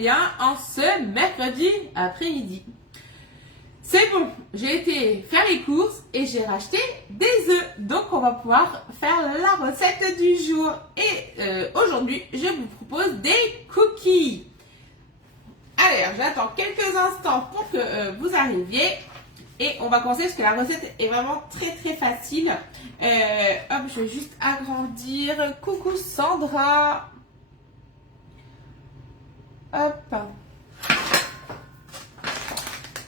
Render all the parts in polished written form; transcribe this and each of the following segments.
bien en ce mercredi après-midi. C'est bon, j'ai été faire les courses et j'ai racheté des œufs. Donc on va pouvoir faire la recette du jour. Et aujourd'hui, je vous propose des cookies. Allez, j'attends quelques instants pour que vous arriviez. Et on va commencer parce que la recette est vraiment très facile. Hop, je vais juste agrandir. Coucou Sandra. Hop.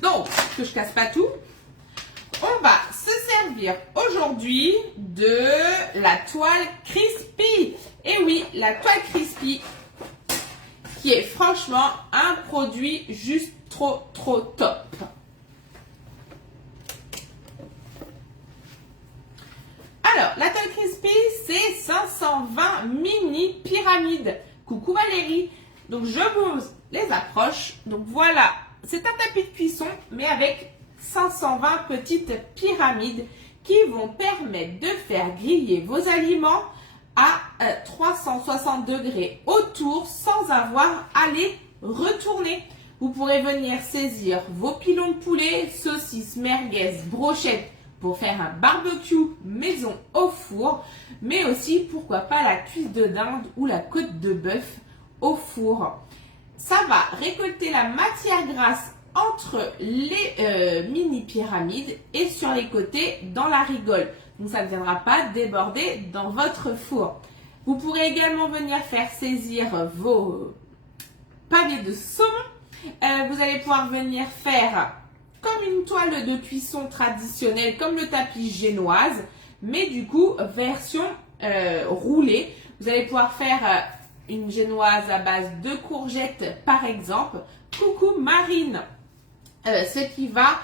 Donc, que je casse pas tout. On va se servir aujourd'hui de la toile Crispy. Et oui, la toile Crispy qui est franchement un produit juste trop top. Alors, la toile Crispy, c'est 520 mini pyramides. Coucou Valérie. Donc, je vous les approche. Donc, voilà. C'est un tapis de cuisson, mais avec 520 petites pyramides qui vont permettre de faire griller vos aliments à 360 degrés autour sans avoir à les retourner. Vous pourrez venir saisir vos pilons de poulet, saucisses, merguez, brochettes pour faire un barbecue maison au four, mais aussi, pourquoi pas, la cuisse de dinde ou la côte de bœuf au four. Ça va récolter la matière grasse entre les mini pyramides et sur les côtés dans la rigole. Donc ça ne viendra pas déborder dans votre four. Vous pourrez également venir faire saisir vos pavés de saumon. Vous allez pouvoir venir faire comme une toile de cuisson traditionnelle, comme le tapis génoise, mais du coup version roulée. Vous allez pouvoir faire une génoise à base de courgettes par exemple. Coucou Marine, ce qui va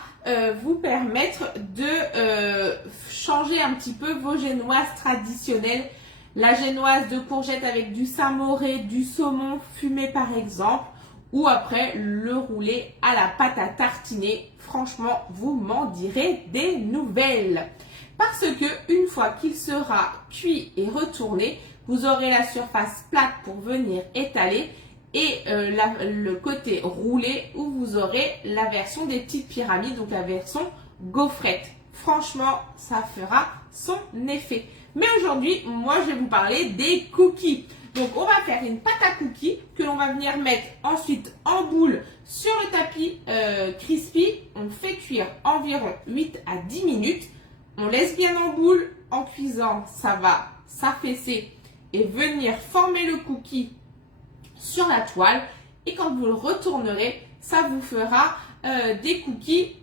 vous permettre de changer un petit peu vos génoises traditionnelles. La génoise de courgettes avec du samouré, du saumon fumé par exemple, ou après le rouler à la pâte à tartiner. Franchement, vous m'en direz des nouvelles. Parce que une fois qu'il sera cuit et retourné, vous aurez la surface plate pour venir étaler et le côté roulé où vous aurez la version des petites pyramides, donc la version gaufrette. Franchement, ça fera son effet. Mais aujourd'hui, moi, je vais vous parler des cookies. Donc, on va faire une pâte à cookies que l'on va venir mettre ensuite en boule sur le tapis Crispy. On fait cuire environ 8 à 10 minutes. On laisse bien en boule. En cuisant, ça va s'affaisser et venir former le cookie sur la toile. Et quand vous le retournerez, ça vous fera des cookies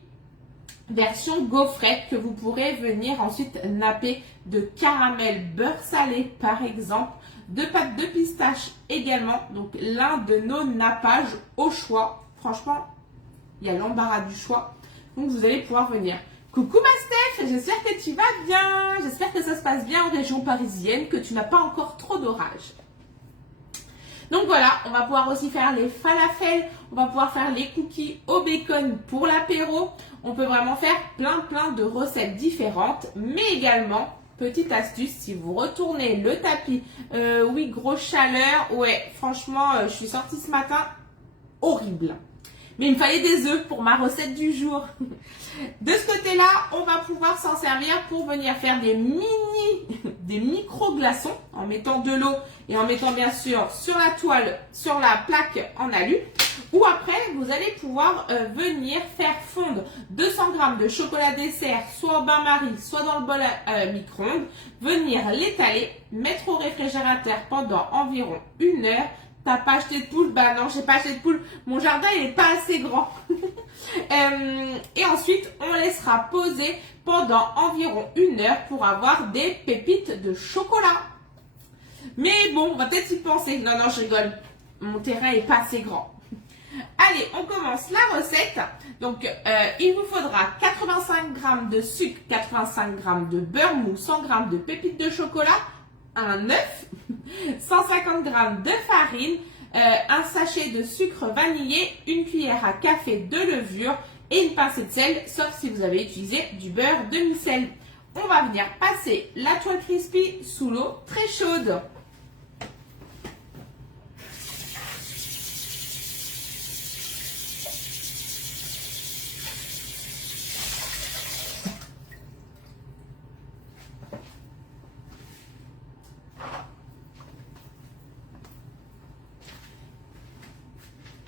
version gaufrette que vous pourrez venir ensuite napper de caramel beurre salé par exemple, de pâte de pistache également. Donc l'un de nos nappages au choix. Franchement, il y a l'embarras du choix. Donc vous allez pouvoir venir. Coucou ma Steph, j'espère que tu vas bien. J'espère que ça se passe bien en région parisienne, que tu n'as pas encore trop d'orage. Donc voilà, on va pouvoir aussi faire les falafels, on va pouvoir faire les cookies au bacon pour l'apéro. On peut vraiment faire plein de recettes différentes, mais également, petite astuce, si vous retournez le tapis, oui, grosse chaleur, ouais, franchement, je suis sortie ce matin, horrible. Mais il me fallait des œufs pour ma recette du jour. De ce côté-là, on va pouvoir s'en servir pour venir faire des micro-glaçons en mettant de l'eau et en mettant bien sûr sur la toile, sur la plaque en alu. Ou après, vous allez pouvoir venir faire fondre 200 g de chocolat dessert, soit au bain-marie, soit dans le bol à micro-ondes. Venir l'étaler, mettre au réfrigérateur pendant environ 1 heure. T'as pas acheté de poule? Bah non, j'ai pas acheté de poule. Mon jardin, il est pas assez grand. Et ensuite, on laissera poser pendant environ 1 heure pour avoir des pépites de chocolat. Mais bon, on va peut-être y penser. Non, je rigole. Mon terrain est pas assez grand. Allez, on commence la recette. Donc, il vous faudra 85 g de sucre, 85 g de beurre mou, 100 g de pépites de chocolat, un œuf, 150 g de farine, un sachet de sucre vanillé, une cuillère à café de levure et une pincée de sel, sauf si vous avez utilisé du beurre demi-sel. On va venir passer la toile Crispy sous l'eau très chaude.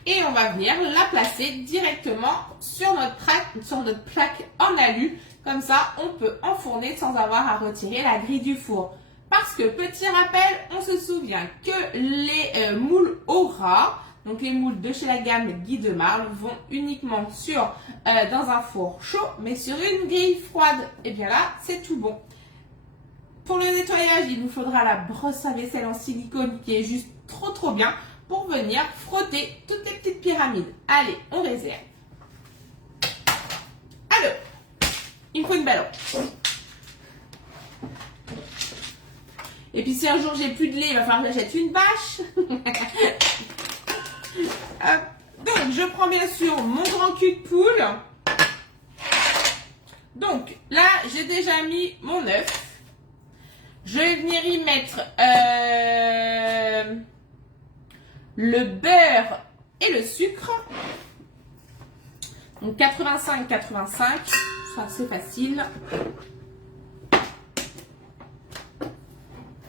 Et on va venir la placer directement sur notre plaque en alu. Comme ça, on peut enfourner sans avoir à retirer la grille du four. Parce que, petit rappel, on se souvient que les moules Aura, donc les moules de chez la gamme Guy de Marle, vont uniquement dans un four chaud, mais sur une grille froide. Et bien là, c'est tout bon. Pour le nettoyage, il nous faudra la brosse à vaisselle en silicone qui est juste trop bien pour venir frotter toutes les petites pyramides. Allez, on réserve. Alors, il me faut une belle eau. Et puis si un jour j'ai plus de lait, il va falloir que j'achète une vache. Donc, je prends bien sûr mon grand cul de poule. Donc, là, j'ai déjà mis mon œuf. Je vais venir y mettre le beurre et le sucre. Donc 85-85, ça c'est facile.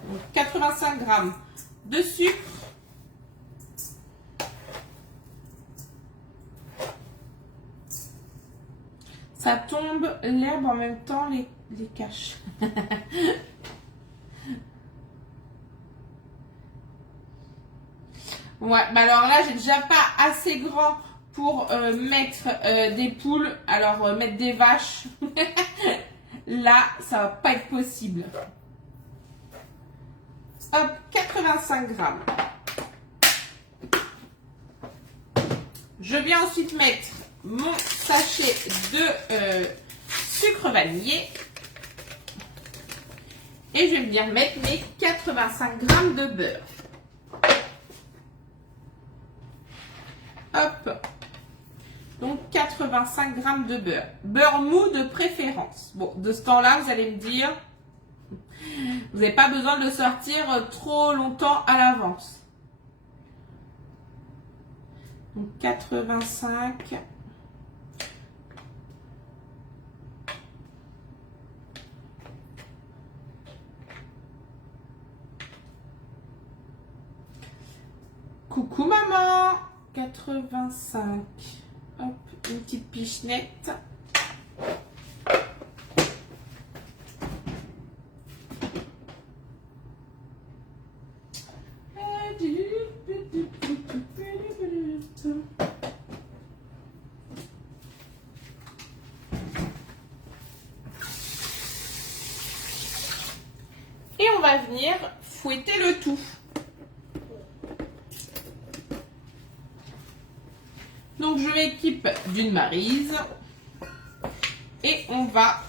Donc 85 grammes de sucre. Ça tombe, l'herbe en même temps les cache. Ouais, bah alors là, j'ai déjà pas assez grand pour mettre des poules. Alors, mettre des vaches, là, ça va pas être possible. Hop, 85 grammes. Je viens ensuite mettre mon sachet de sucre vanillé. Et je vais venir mettre mes 85 grammes de beurre. Hop. Donc 85 grammes de beurre. Beurre mou de préférence. Bon, de ce temps-là, vous allez me dire, vous n'avez pas besoin de le sortir trop longtemps à l'avance. Donc 85. Coucou maman. 85. Hop, une petite pichenette. Et on va venir fouetter le tout. Donc, je m'équipe d'une maryse et on va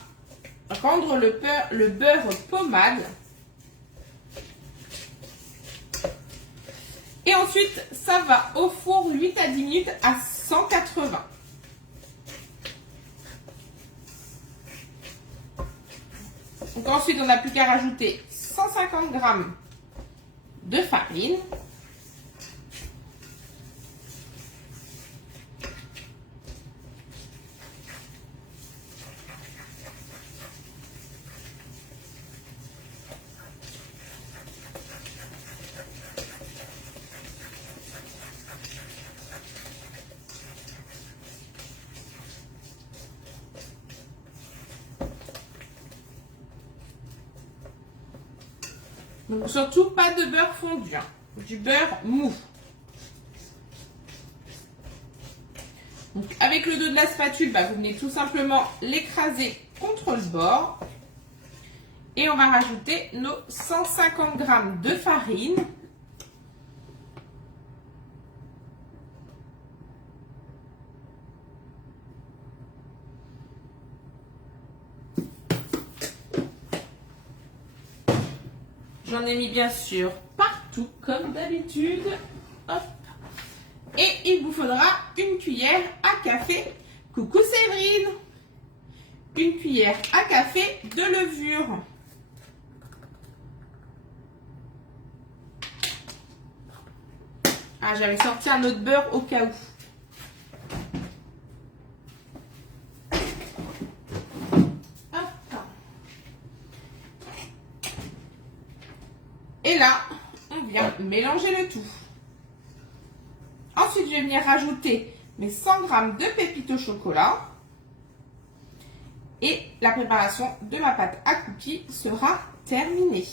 rendre le beurre pommade. Et ensuite, ça va au four 8 à 10 minutes à 180. Donc ensuite, on n'a plus qu'à rajouter 150 g de farine. Donc surtout pas de beurre fondu, hein, du beurre mou. Donc avec le dos de la spatule, vous venez tout simplement l'écraser contre le bord. Et on va rajouter nos 150 g de farine. J'en ai mis bien sûr partout, comme d'habitude. Hop. Et il vous faudra une cuillère à café. Coucou Séverine. Une cuillère à café de levure. Ah, j'avais sorti un autre beurre au cas où. Et là, on vient mélanger le tout. Ensuite, je vais venir rajouter mes 100 g de pépites au chocolat. Et la préparation de ma pâte à cookies sera terminée.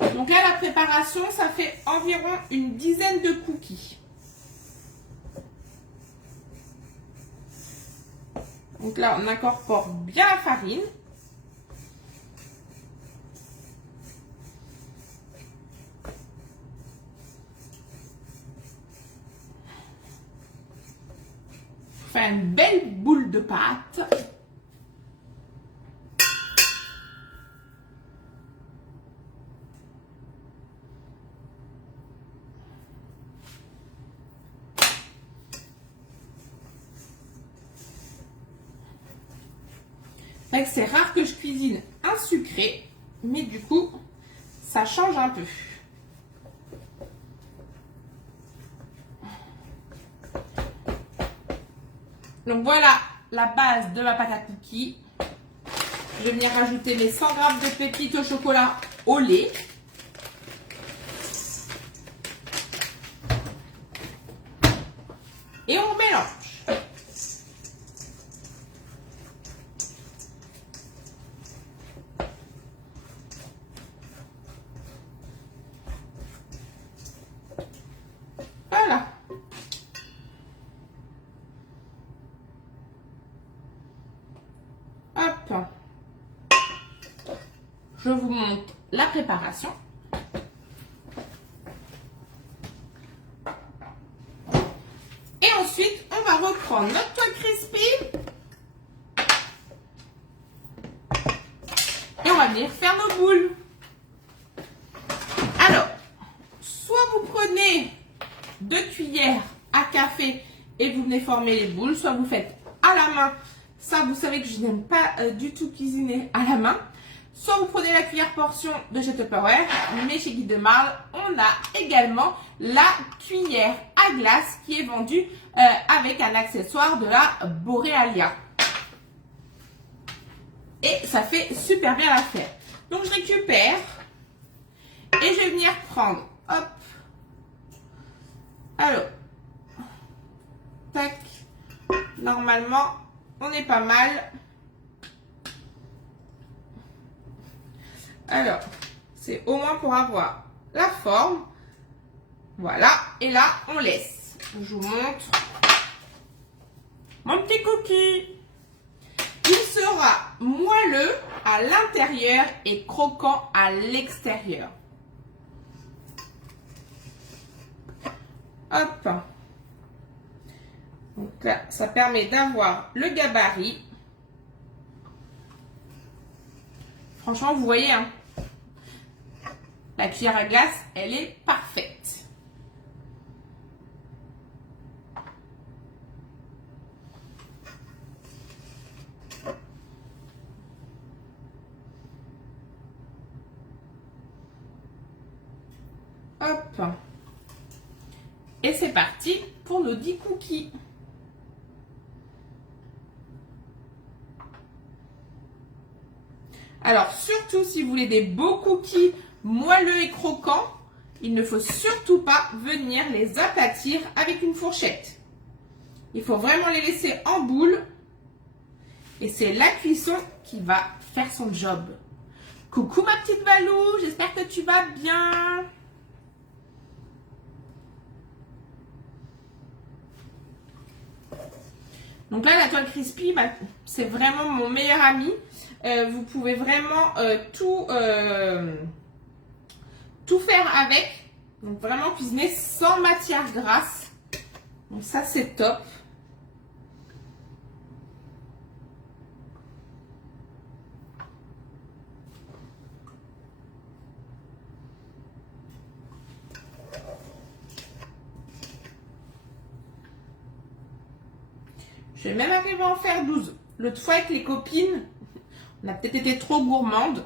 Donc là, la préparation, ça fait environ une dizaine de cookies. Donc là, on incorpore bien la farine. On fait une belle boule de pâte. C'est rare que je cuisine un sucré, mais du coup, ça change un peu. Donc voilà la base de ma pâte à cookies. Je vais venir rajouter mes 100 g de pépites au chocolat au lait. Et on mélange. Voilà. Hop. Je vous montre la préparation. Et ensuite, on va reprendre notre toile crispy. Et on va venir faire nos boules. Alors, soit vous prenez 2 cuillères à café et vous venez former les boules, soit vous faites à la main. Ça, vous savez que je n'aime pas du tout cuisiner à la main. Soit vous prenez la cuillère portion de chez Tupperware, mais chez Guy de Marle, on a également la cuillère à glace qui est vendue avec un accessoire de la Borealia. Et ça fait super bien l'affaire. Donc je récupère et je vais venir prendre, hop, alors, tac, normalement, on est pas mal. Alors, c'est au moins pour avoir la forme. Voilà, et là, on laisse. Je vous montre mon petit cookie. Il sera moelleux à l'intérieur et croquant à l'extérieur. Hop. Donc là, ça permet d'avoir le gabarit. Franchement, vous voyez, hein, la cuillère à glace, elle est parfaite. Hop. Et c'est parti pour nos 10 cookies. Alors, surtout si vous voulez des beaux cookies moelleux et croquants, il ne faut surtout pas venir les aplatir avec une fourchette. Il faut vraiment les laisser en boule. Et c'est la cuisson qui va faire son job. Coucou ma petite Valou, j'espère que tu vas bien. Donc là, la toile crispy, bah, c'est vraiment mon meilleur ami. Vous pouvez vraiment tout faire avec. Donc vraiment cuisiner sans matière grasse. Donc ça, c'est top. Je vais même arriver à en faire 12. L'autre fois avec les copines, on a peut-être été trop gourmande.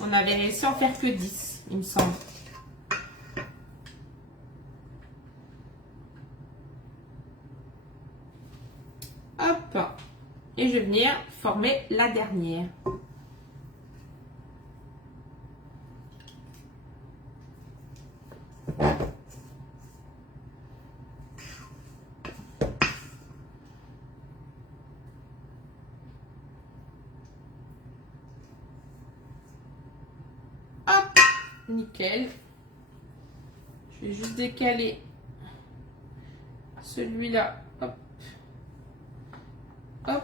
On avait réussi à en faire que 10, il me semble. Hop. et je vais venir former la dernière. Hop, nickel. Je vais juste décaler celui-là. Hop. Hop.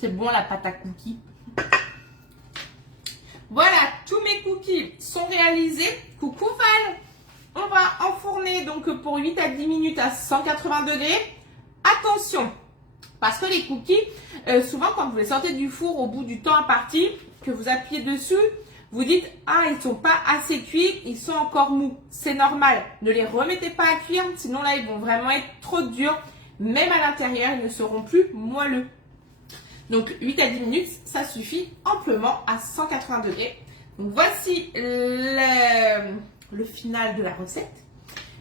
C'est bon la pâte à cookies. Voilà, tous mes cookies sont réalisés. Coucou Val. On va enfourner donc pour 8 à 10 minutes à 180 degrés. Attention, parce que les cookies, souvent quand vous les sortez du four au bout du temps imparti, que vous appuyez dessus, vous dites « Ah, ils ne sont pas assez cuits, ils sont encore mous. » C'est normal, ne les remettez pas à cuire, sinon là ils vont vraiment être trop durs. Même à l'intérieur, ils ne seront plus moelleux. Donc 8 à 10 minutes, ça suffit amplement à 180 degrés. Donc voici le final de la recette.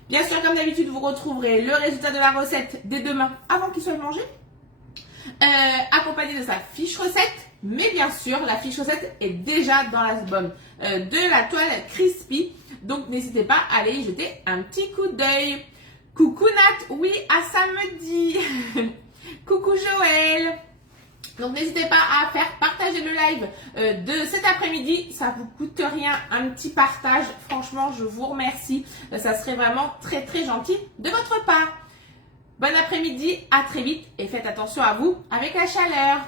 Bien sûr, comme d'habitude, vous retrouverez le résultat de la recette dès demain avant qu'il soit mangé. Accompagné de sa fiche recette. Mais bien sûr, la fiche recette est déjà dans l'album de la toile Crispy. Donc n'hésitez pas à aller y jeter un petit coup d'œil. Coucou Nat, oui, à samedi. Coucou Joël. Donc n'hésitez pas à faire partager le live de cet après-midi. Ça vous coûte rien, un petit partage. Franchement, je vous remercie. Ça serait vraiment très très gentil de votre part. Bon après-midi, à très vite et faites attention à vous avec la chaleur.